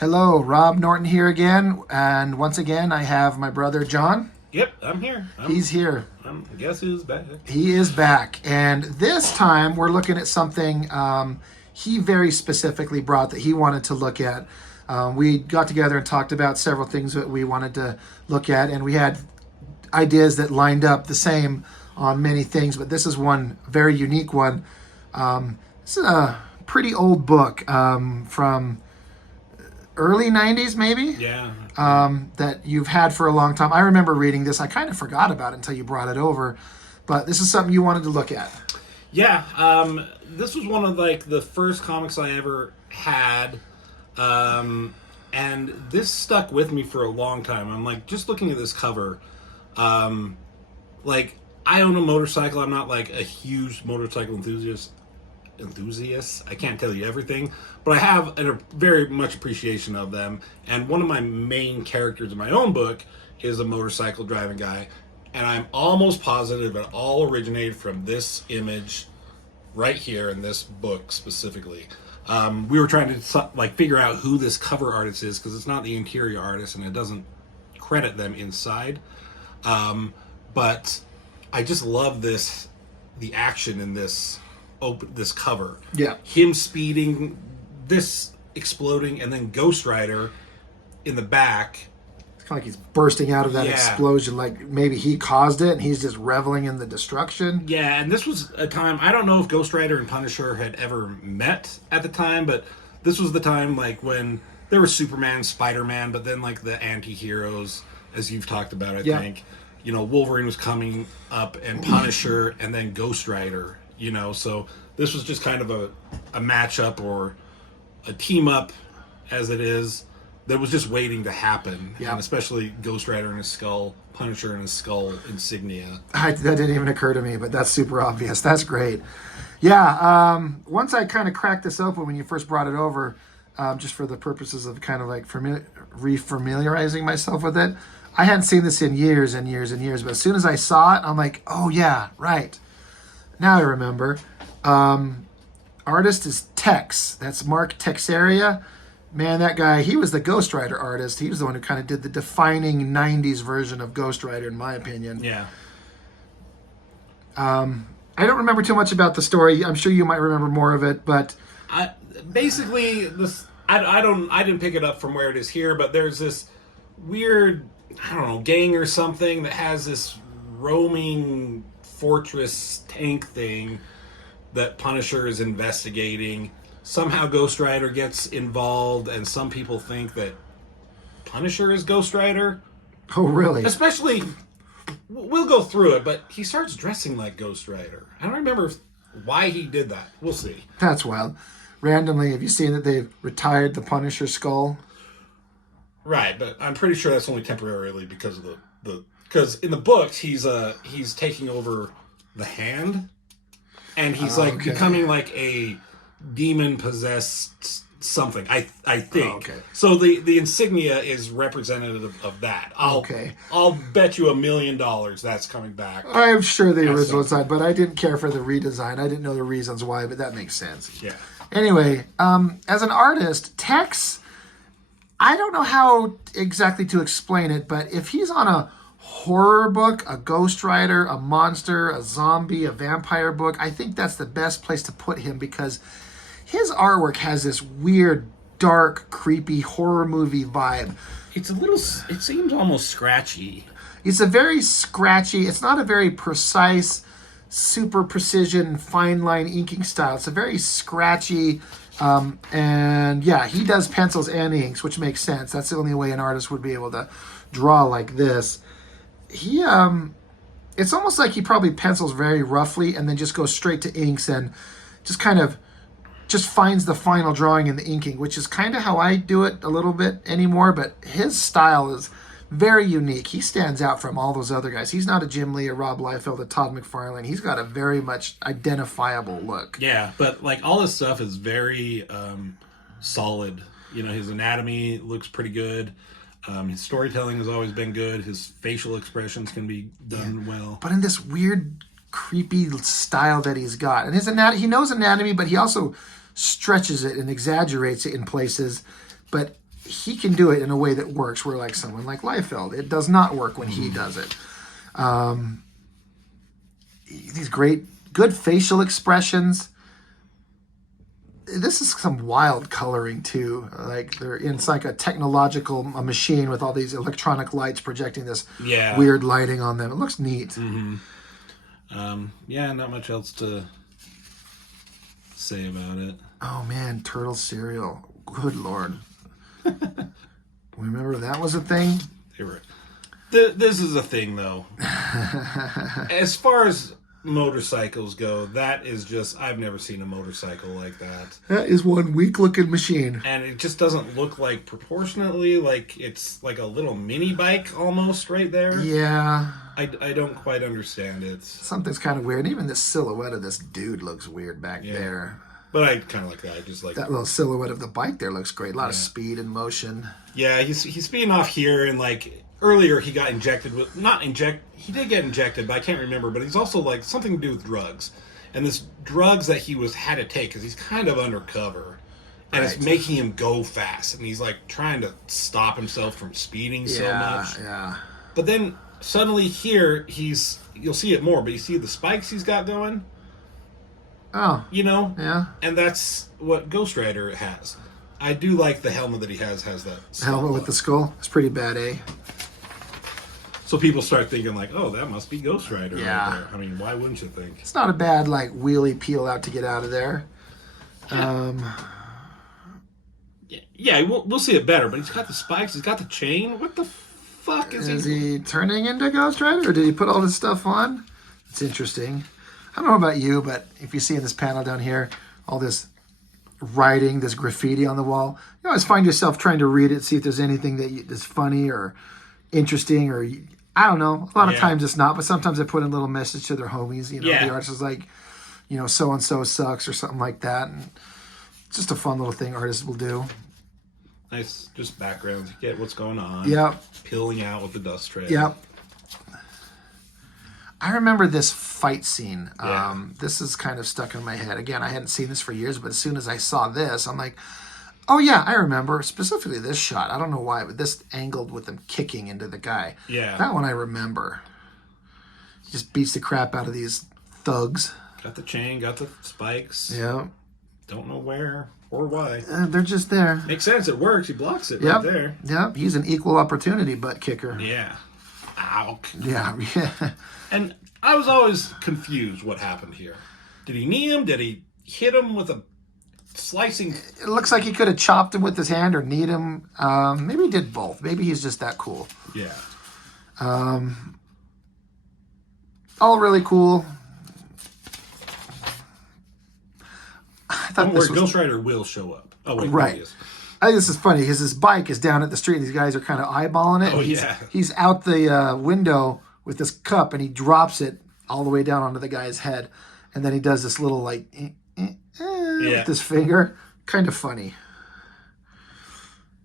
Hello, Rob Norton here again, and once again I have my brother John. Yep, I'm here. He's here. Guess who's back? He is back, and this time we're looking at something he very specifically brought that he wanted to look at. We got together and talked about several things that we wanted to look at, and we had ideas that lined up the same on many things, but this is one very unique one. This is a pretty old book from early 90s maybe. Yeah. That you've had for a long time. I remember reading this. I kind of forgot about it until you brought it over, but this is something you wanted to look at. Yeah. This was one of the first comics I ever had. And this stuck with me for a long time. I'm just looking at this cover. I own a motorcycle. I'm not a huge motorcycle enthusiast. I can't tell you everything, but I have a very much appreciation of them. And one of my main characters in my own book is a motorcycle driving guy, and I'm almost positive it all originated from this image right here in this book specifically. We were trying to figure out who this cover artist is because it's not the interior artist and it doesn't credit them inside. But I just love the action in this cover. Yeah. Him speeding, this exploding, and then Ghostrider in the back. It's kind of like he's bursting out of that Yeah. explosion, like maybe he caused it and he's just reveling in the destruction. Yeah, and this was a time, I don't know if Ghostrider and Punisher had ever met at the time, but this was the time when there was Superman, Spider-Man, but then the anti-heroes, as you've talked about, I think. Wolverine was coming up, and Punisher, and then Ghostrider. So this was just kind of a matchup or a team up, as it is, that was just waiting to happen. Yeah. And especially Ghostrider and his skull, Punisher and his skull insignia. That didn't even occur to me, but that's super obvious. That's great. Yeah, once I kind of cracked this open when you first brought it over, just for the purposes of kind of refamiliarizing myself with it, I hadn't seen this in years and years and years, but as soon as I saw it, I'm like, oh yeah, right. Now I remember. Artist is Tex. That's Mark Texeria. Man, that guy, he was the Ghostrider artist. He was the one who kind of did the defining 90s version of Ghostrider, in my opinion. Yeah. I don't remember too much about the story. I'm sure you might remember more of it, but... I didn't pick it up from where it is here, but there's this weird, gang or something that has this roaming fortress tank thing that Punisher is investigating. Somehow Ghostrider gets involved, and some people think that Punisher is Ghostrider. Oh, really? Especially, we'll go through it, but he starts dressing like Ghostrider. I don't remember why he did that. We'll see. That's wild. Randomly, have you seen that they've retired the Punisher skull? Right, but I'm pretty sure that's only temporarily because of because in the books he's taking over the hand, and he's becoming a demon possessed something. I think. Oh, okay. So the insignia is representative of that. I'll bet you $1 million that's coming back. I'm sure the original design, but I didn't care for the redesign. I didn't know the reasons why, but that makes sense. Yeah. Anyway, as an artist, Tex, I don't know how exactly to explain it, but if he's on a horror book, a Ghostrider, a monster, a zombie, a vampire book, I think that's the best place to put him because his artwork has this weird, dark, creepy horror movie vibe. It seems almost scratchy. It's a very scratchy, it's not a very precise, super precision, fine line inking style. It's a very scratchy, and yeah, he does pencils and inks, which makes sense. That's the only way an artist would be able to draw like this. He, it's almost like he probably pencils very roughly and then just goes straight to inks and just kind of finds the final drawing in the inking, which is kind of how I do it a little bit anymore, but his style is very unique. He stands out from all those other guys. He's not a Jim Lee, a Rob Liefeld, a Todd McFarlane. He's got a very much identifiable look. Yeah, but all this stuff is very solid. His anatomy looks pretty good. His storytelling has always been good. His facial expressions can be done well. But in this weird, creepy style that he's got. And he knows anatomy, but he also stretches it and exaggerates it in places. But he can do it in a way that works. Where like someone like Liefeld, it does not work when he does it. These good facial expressions. This is some wild coloring too. Like it's like a technological machine with all these electronic lights projecting this weird lighting on them. It looks neat. Yeah, not much else to say about it. Oh man, turtle cereal. Good Lord. Remember that was a thing? They were. This is a thing though. As far as motorcycles go, that is just, I've never seen a motorcycle like that. That is one weak looking machine. And it just doesn't look like proportionately, like it's like a little mini bike almost right there. Yeah. I don't quite understand it. Something's kind of weird. Even the silhouette of this dude looks weird back there. But I kind of like that. I just like that little silhouette of the bike there looks great. A lot of speed and motion. Yeah, he's speeding off here, and like earlier he got injected with he did get injected, but I can't remember. But he's also like something to do with drugs, and this drugs that he had to take because he's kind of undercover, and it's making him go fast, and he's like trying to stop himself from speeding so much. Yeah. But then suddenly here you'll see it more, but you see the spikes he's got going. Oh. You know? Yeah. And that's what Ghostrider has. I do like the helmet that he has that helmet with the skull. It's pretty bad, eh? So people start thinking like, oh, that must be Ghostrider yeah. right there. I mean, why wouldn't you think? It's not a bad like wheelie peel out to get out of there. Yeah, we'll see it better, but he's got the spikes, he's got the chain. What the fuck is he turning into Ghostrider, or did he put all this stuff on? It's interesting. I don't know about you, but if you see in this panel down here, all this writing, this graffiti on the wall, you always find yourself trying to read it, see if there's anything that is funny or interesting, or I don't know. A lot of times it's not, but sometimes they put in a little message to their homies. You know, the artist is like, you know, so and so sucks or something like that, and it's just a fun little thing artists will do. Nice, just background to get what's going on. Yep. Peeling out with the dust trail. Yep. I remember this fight scene. This is kind of stuck in my head. Again, I hadn't seen this for years, but as soon as I saw this, I'm like, oh yeah, I remember specifically this shot. I don't know why, but this angled with them kicking into the guy. Yeah. That one I remember. He just beats the crap out of these thugs. Got the chain, got the spikes. Yeah. Don't know where or why. They're just there. Makes sense. It works. He blocks it right there. Yep. He's an equal opportunity butt kicker. Yeah. Ow. Yeah. And I was always confused what happened here. Did he knee him? Did he hit him with a slicing? It looks like he could have chopped him with his hand or kneed him. Maybe he did both. Maybe he's just that cool. Yeah. All really cool. I thought Ghostrider will show up. Oh, wait. Right. He is. I think this is funny because his bike is down at the street and these guys are kind of eyeballing it. Oh, yeah. He's out the window with this cup and he drops it all the way down onto the guy's head. And then he does this little like, with his finger. Kind of funny.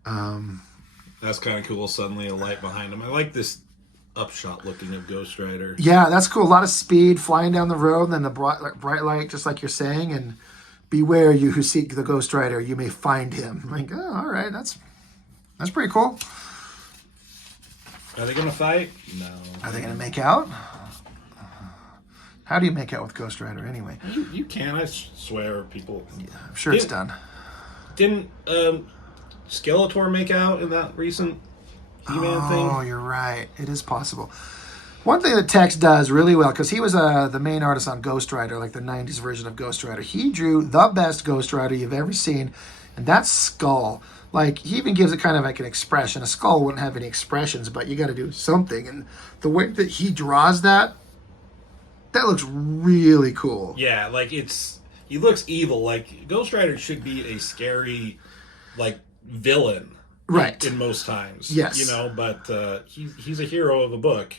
That's kind of cool. Suddenly a light behind him. I like this upshot looking of Ghostrider. Yeah, that's cool. A lot of speed flying down the road and then the bright light, just like you're saying. And beware you who seek the Ghostrider, you may find him. I'm like, oh, all right, that's pretty cool. Are they going to fight? No. Are they going to make out? How do you make out with Ghostrider anyway? You can, I swear, people. Yeah, I'm sure it's done. Didn't Skeletor make out in that recent He-Man thing? Oh, you're right. It is possible. One thing that Tex does really well, because he was the main artist on Ghostrider, like the 90s version of Ghostrider. He drew the best Ghostrider you've ever seen, and that's Skull. Like, he even gives it kind of like an expression. A skull wouldn't have any expressions, but you got to do something. And the way that he draws that looks really cool. Yeah, like he looks evil. Like, Ghostrider should be a scary, like, villain. Right. In most times. Yes. You know, but he's a hero of a book.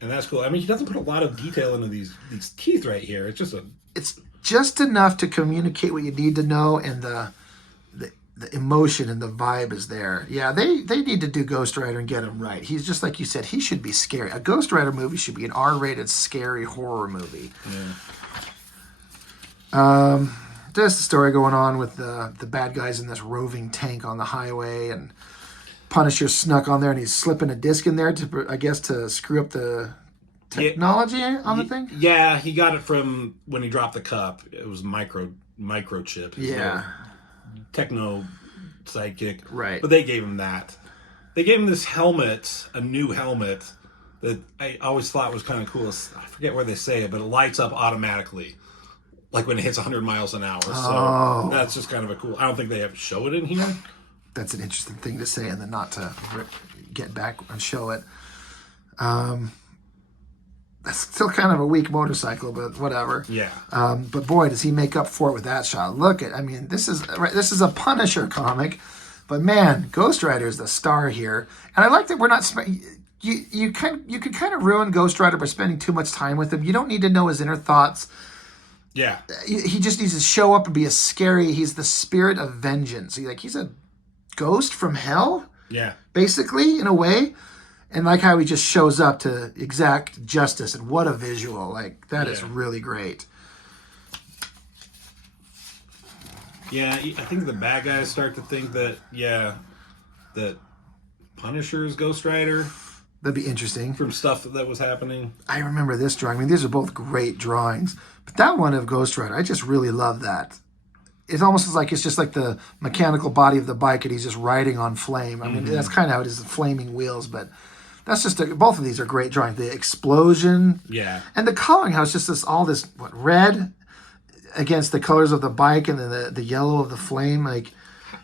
And that's cool. I mean, he doesn't put a lot of detail into these teeth right here. It's just enough to communicate what you need to know, and the emotion and the vibe is there. Yeah, they need to do Ghostrider and get him right. He's just like you said. He should be scary. A Ghostrider movie should be an R-rated scary horror movie. Yeah. Just the story going on with the bad guys in this roving tank on the highway, and Punisher snuck on there, and he's slipping a disc in there to, I guess, to screw up the technology on the thing. Yeah, he got it from when he dropped the cup. It was microchip. Yeah. Techno sidekick. Right. But they gave him that. They gave him this helmet, a new helmet, that I always thought was kind of cool. I forget where they say it, but it lights up automatically, like when it hits 100 miles an hour. So that's just kind of a cool. I don't think they have to show it in here. That's an interesting thing to say, and then not to get back and show it. That's still kind of a weak motorcycle, but whatever. Yeah. But boy, does he make up for it with that shot. Look at, I mean, this is a Punisher comic, but man, Ghostrider is the star here. And I like that we're not. You could kind of ruin Ghostrider by spending too much time with him. You don't need to know his inner thoughts. Yeah. He just needs to show up and be a scary. He's the spirit of vengeance. He's a ghost from hell. Yeah. Basically, in a way. And like how he just shows up to exact justice, and what a visual. Like, that is really great. Yeah, I think the bad guys start to think that, that Punisher is Ghostrider. That'd be interesting. From stuff that was happening. I remember this drawing. I mean, these are both great drawings. But that one of Ghostrider, I just really love that. It's almost like it's just like the mechanical body of the bike, and he's just riding on flame. I mean, that's kind of how it is, the flaming wheels, but that's just both of these are great drawings. The explosion, and the coloring, how it's just this red against the colors of the bike, and then the yellow of the flame. Like,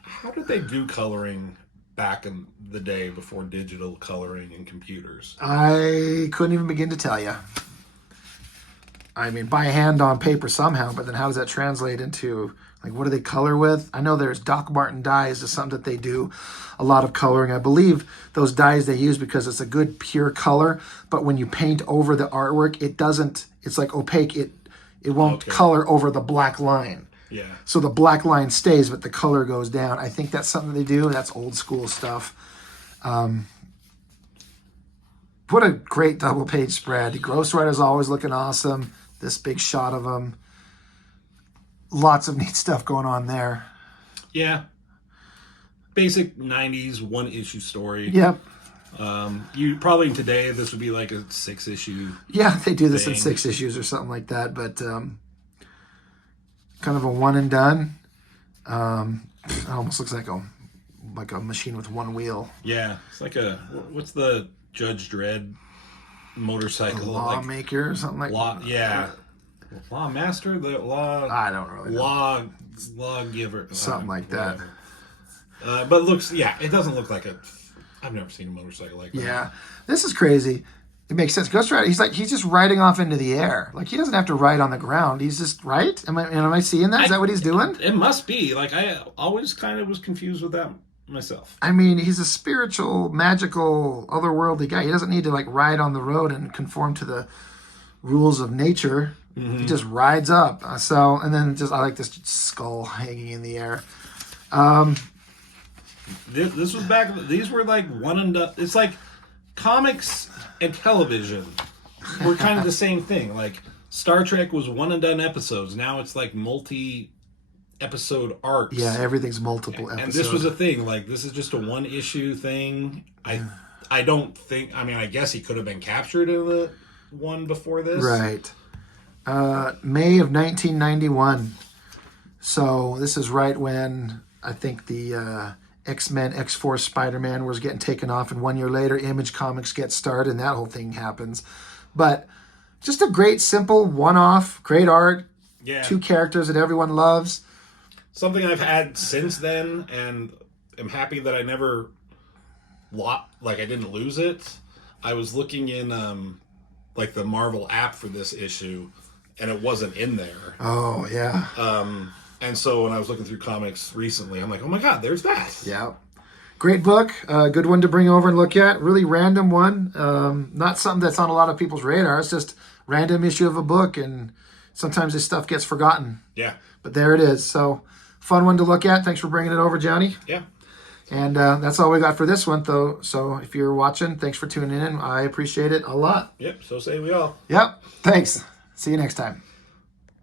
how did they do coloring back in the day before digital coloring and computers? I couldn't even begin to tell you. I mean, by hand on paper somehow, but then how does that translate into, like, what do they color with? I know there's Doc Martin dyes is something that they do a lot of coloring. I believe those dyes they use because it's a good pure color, but when you paint over the artwork, it doesn't, it's like opaque. It won't color over the black line. Yeah. So the black line stays, but the color goes down. I think that's something they do. That's old school stuff. What a great double page spread. Ghostrider's always looking awesome. This big shot of him. Lots of neat stuff going on there. Yeah. Basic 90s one issue story. Yep. You probably today this would be like a 6-issue. Yeah, they do this in 6 issues or something like that, but kind of a one and done. It almost looks like a machine with one wheel. Yeah, it's like what's the Judge Dredd motorcycle? A lawmaker or something like that. Yeah. Law master? The law... I don't really know. Lawgiver. Something like that. But it doesn't look like I've never seen a motorcycle like that. Yeah. This is crazy. It makes sense. Ghostrider, he's just riding off into the air. Like, he doesn't have to ride on the ground. He's just, right? Am I seeing that? Is that what he's doing? It must be. Like, I always kind of was confused with that myself. I mean, he's a spiritual, magical, otherworldly guy. He doesn't need to, like, ride on the road and conform to the rules of nature. Mm-hmm. He just rides up. And then I like this skull hanging in the air. This was back. These were like one and done. It's like comics and television were kind of the same thing. Like Star Trek was one and done episodes. Now it's like multi-episode arcs. Yeah, everything's multiple episodes. And this was a thing. Like, this is just a one-issue thing. I don't think. I mean, I guess he could have been captured in the one before this. Right. May of 1991. So this is right when I think the X-Men, X-Force, Spider-Man was getting taken off, and 1 year later, Image Comics gets started, and that whole thing happens. But just a great, simple, one-off, great art, 2 characters that everyone loves. Something I've had since then, and I'm happy that I never I didn't lose it. I was looking in like the Marvel app for this issue, and it wasn't in there. Oh, yeah. And so when I was looking through comics recently, I'm like, oh my God, there's that. Yeah. Great book. Good one to bring over and look at. Really random one. Not something that's on a lot of people's radar. It's just random issue of a book, and sometimes this stuff gets forgotten. Yeah. But there it is. So fun one to look at. Thanks for bringing it over, Johnny. Yeah. And that's all we got for this one, though. So if you're watching, thanks for tuning in. I appreciate it a lot. Yep. So say we all. Yep. Thanks. See you next time.